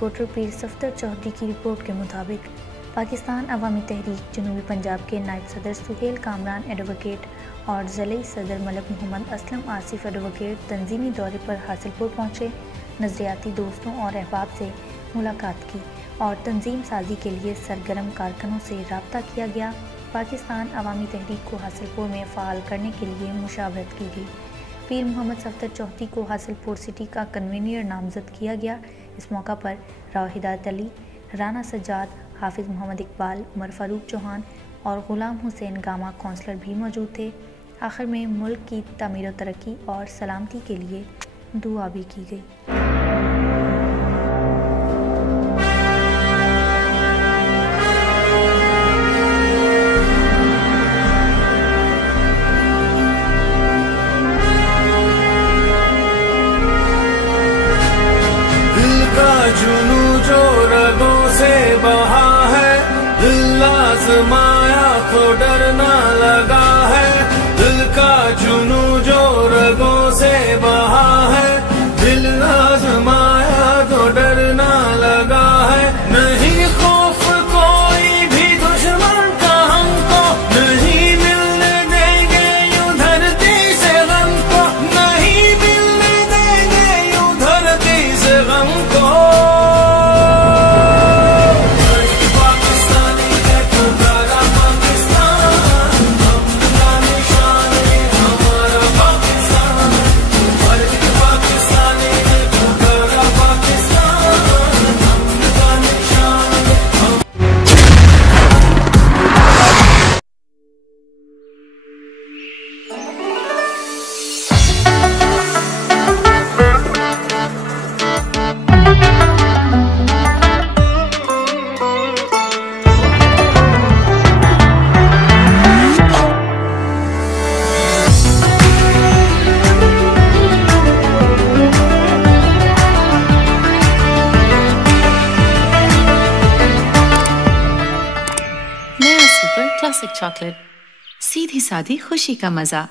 Reporter पीर सफदर चौधरी की report के मुताबिक पाकिस्तान अवामी तहरीक जनूबी पंजाब के नायब सदर सुहेल कामरान एडवोकेट और ज़िले सदर मलक मोहम्मद असलम आसिफ एडवोकेट तंजीमी दौरे पर हासिलपुर पहुँचे। नज़रियाती दोस्तों और अहबाब से मुलाकात की और तंजीम साजी के लिए सरगर्म कारकुनों से रब्ता किया गया। पाकिस्तान अवामी तहरीक को हासिलपुर में फ़ाल करने के लिए मुशावरत की गई। पीर मोहम्मद सफदर चौधरी को हासिलपुर सिटी का कन्वीनर नामजद किया गया। इस मौका पर राव हिदायत अली, राना सज्जाद, हाफिज़ मोहम्मद इकबाल, उमर फारूक चौहान और ग़ुलाम हुसैन गामा कौंसलर भी मौजूद थे। आखिर में मुल्क की तामीर व तरक्की और सलामती के लिए दुआ भी की गई। जुनू जो रगों से बहा है, दिल आज़माया तो डरना लगा है। दिल का जुनू जो रगों से बहा है, दिल आज़माया तो डरना लगा है। नहीं खौफ कोई भी दुश्मन का हमको, नहीं मिलने देंगे यूं धरती से गम को, नहीं मिलने देंगे यूं धरती से गम को। क्लासिक चॉकलेट, सीधी सादी खुशी का मजा।